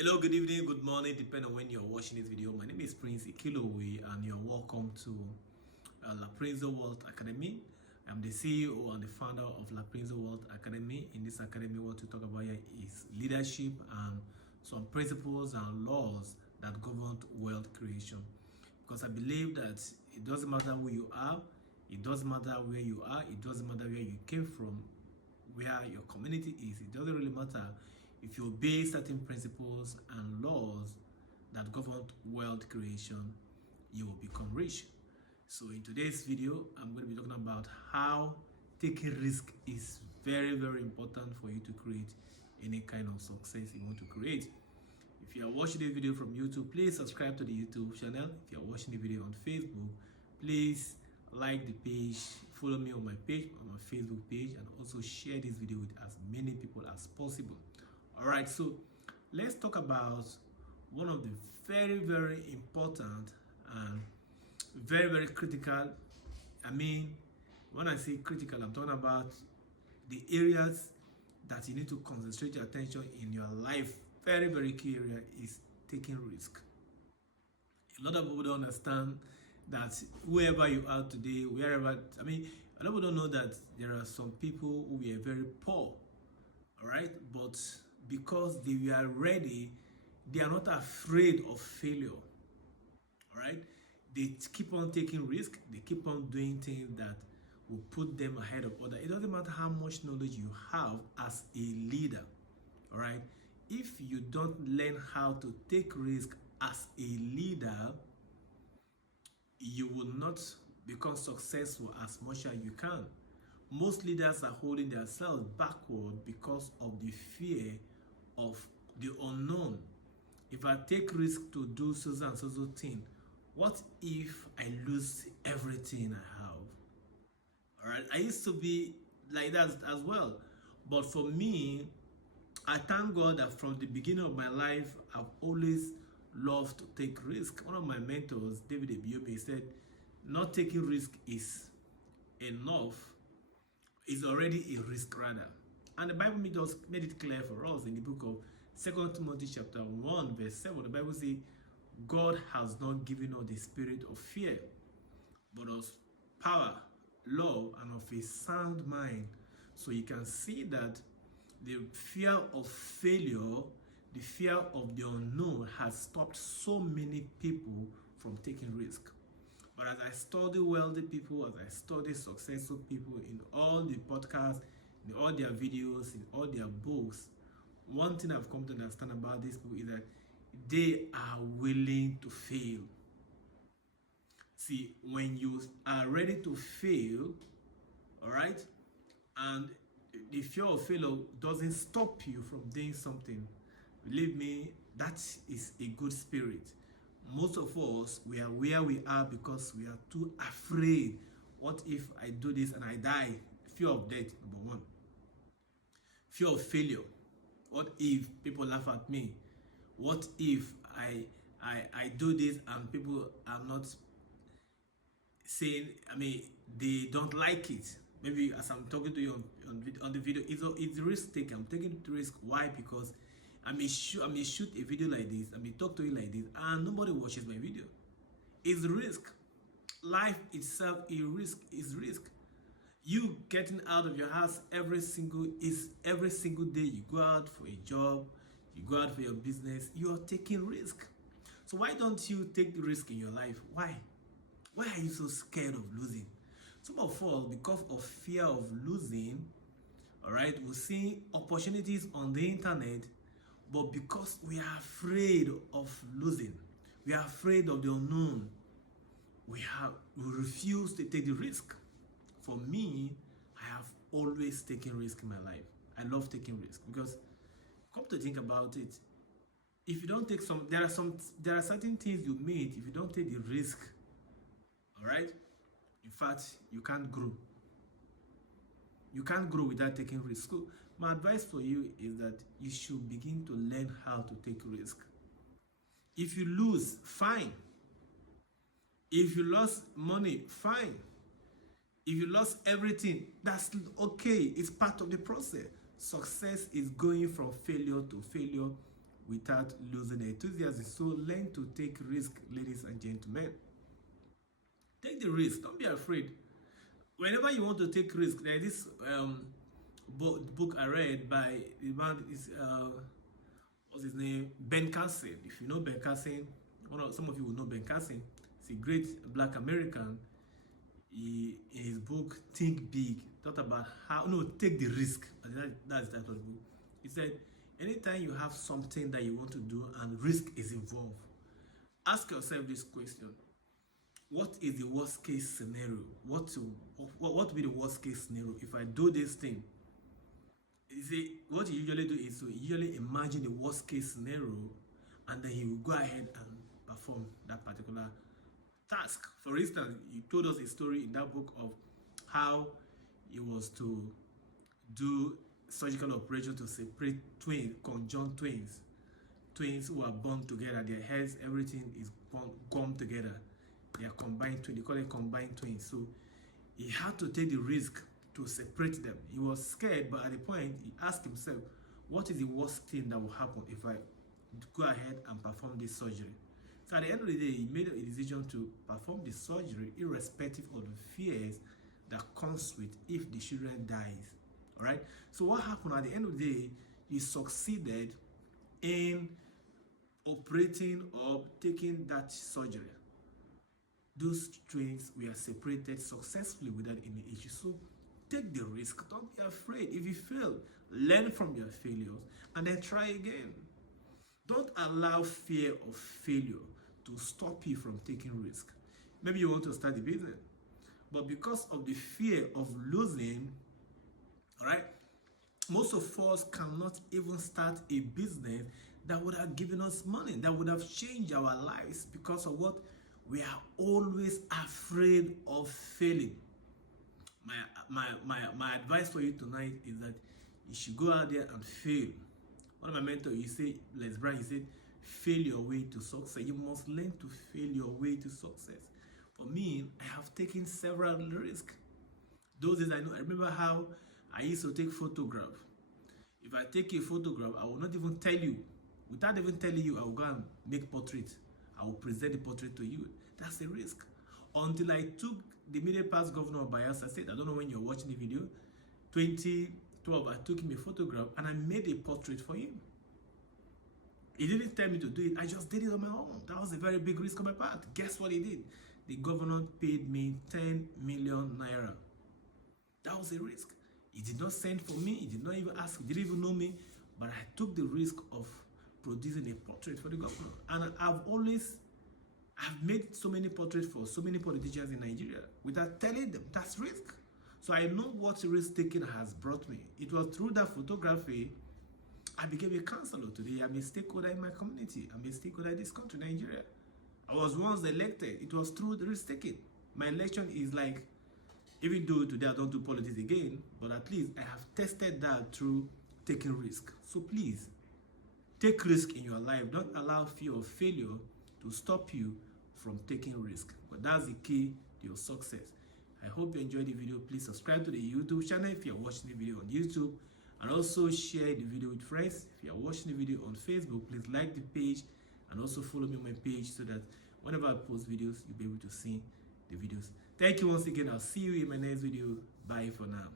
Hello, good evening, good morning, depending on when you're watching this video. My name is Prince Ikilowe, and you're welcome to La Prinzo World Academy. I'm the CEO and the founder of La Prinzo World Academy. In this academy, what we talk about here is leadership and some principles and laws that govern wealth creation. Because I believe that it doesn't matter who you are, it doesn't matter where you are, it doesn't matter where you came from, where your community is. It doesn't really matter. If you obey certain principles and laws that govern wealth creation, you will become rich. So in today's video, I'm going to be talking about how taking risk is very, very important for you to create any kind of success you want to create. If you are watching the video from YouTube, please subscribe to the YouTube channel. If you are watching the video on Facebook, please like the page, follow me on my page, on my Facebook page, and also share this video with as many people as possible. All right, so let's talk about one of the very, very important and very, very critical. I mean, when I say critical, I'm talking about the areas that you need to concentrate your attention in your life. Very, very key area is taking risk. A lot of people don't understand that wherever you are today, wherever, a lot of people don't know that there are some people who were very poor, all right, but because they were ready, they are not afraid of failure, all right. They keep on taking risk, they keep on doing things that will put them ahead of others. It doesn't matter how much knowledge you have as a leader, all right. If you don't learn how to take risk as a leader, you will not become successful as much as you can. Most leaders are holding themselves backward because of the fear of the unknown. If I take risk to do so and so thing, what if I lose everything I have? All right, I used to be like that as well. But for me, I thank God that from the beginning of my life, I've always loved to take risk. One of my mentors, David Ebiobe, said, not taking risk is enough, is already a risk rather. And the Bible made it clear for us in the book of 2 Timothy chapter 1, verse 7. The Bible says, God has not given us the spirit of fear, but of power, love, and of a sound mind. So you can see that the fear of failure, the fear of the unknown has stopped so many people from taking risk. But as I study wealthy people, as I study successful people in all the podcasts, in all their videos, in all their books, one thing I've come to understand about these people is that they are willing to fail. See, when you are ready to fail, all right, and the fear of failure doesn't stop you from doing something, believe me, that is a good spirit. Most of us, we are where we are because we are too afraid. What if I do this and I die? Fear of death, number one. Fear of failure. What if people laugh at me? What if I do this and people are not saying, they don't like it? Maybe as I'm talking to you on the video, it's risk taking. I'm taking the risk. Why? Because I may shoot a video like this, I may talk to you like this, and nobody watches my video. It's risk. Life itself is risk. You getting out of your house every single day. You go out for a job, you go out for your business, you are taking risk. So why don't you take the risk in your life? Why are you so scared of losing? Some of us, because of fear of losing, all right, we see opportunities on the internet, but because we are afraid of losing, we are afraid of the unknown, we refuse to take the risk. For me, I have always taken risk in my life. I love taking risk because, come to think about it, if you don't take there are certain things you made. If you don't take the risk, all right, in fact, you can't grow. You can't grow without taking risk. So my advice for you is that you should begin to learn how to take risk. If you lose, fine. If you lost money, fine. If you lost everything, that's okay. It's part of the process. Success is going from failure to failure, without losing the enthusiasm. So learn to take risk, ladies and gentlemen. Take the risk. Don't be afraid. Whenever you want to take risk, there is this book I read by the man is what's his name? Ben Carson. If you know Ben Carson, some of you will know Ben Carson. He's a great Black American. In his book Think Big, talked about take the risk. That's the title of the book. He said, anytime you have something that you want to do and risk is involved, ask yourself this question: what is the worst case scenario? What would be the worst case scenario if I do this thing? You see, what you usually do is to usually imagine the worst case scenario, and then you will go ahead and perform that particular task. For instance, you told us a story in that book of how it was to do surgical operation to separate conjoined twins who are born together. Their heads, everything is gummed together. They are combined twins. They call it combined twins. So he had to take the risk to separate them. He was scared, but at the point he asked himself, what is the worst thing that will happen if I go ahead and perform this surgery? So at the end of the day, he made a decision to perform the surgery irrespective of the fears that comes with if the children dies. All right. So what happened at the end of the day, he succeeded in operating or taking that surgery. Those twins were separated successfully without any issue. So take the risk. Don't be afraid. If you fail, learn from your failures and then try again. Don't allow fear of failure to stop you from taking risk. Maybe you want to start a business, but because of the fear of losing, all right, most of us cannot even start a business that would have given us money, that would have changed our lives, because of what? We are always afraid of failing. My advice for you tonight is that you should go out there and fail. One of my mentors, Les Brown, he said, fail your way to success. You must learn to fail your way to success. For me, I have taken several risks. Those days I remember how I used to take photograph. If I take a photograph, I will not even tell you. Without even telling you, I will go and make portrait. I will present the portrait to you. That's a risk. Until I took the immediate past governor of Bayelsa, I said, I don't know when you're watching the video, 2012, I took him a photograph and I made a portrait for him. He didn't tell me to do it. I just did it on my own. That was a very big risk on my part. Guess what he did? The governor paid me 10 million naira. That was a risk. He did not send for me. He did not even ask. He didn't even know me. But I took the risk of producing a portrait for the governor. And I've made so many portraits for so many politicians in Nigeria without telling them. That's risk. So I know what risk taking has brought me. It was through that photography I became a counselor. Today I'm a stakeholder in my community. I'm a stakeholder in this country, Nigeria. I was once elected. It was through the risk taking. My election is like, even though today I don't do politics again, but at least I have tested that through taking risk. So please, take risk in your life. Don't allow fear of failure to stop you from taking risk. But that's the key to your success. I hope you enjoyed the video. Please subscribe to the YouTube channel if you're watching the video on YouTube. And also share the video with friends. If you are watching the video on Facebook, please like the page and also follow me on my page so that whenever I post videos, you'll be able to see the videos. Thank you once again. I'll see you in my next video. Bye for now.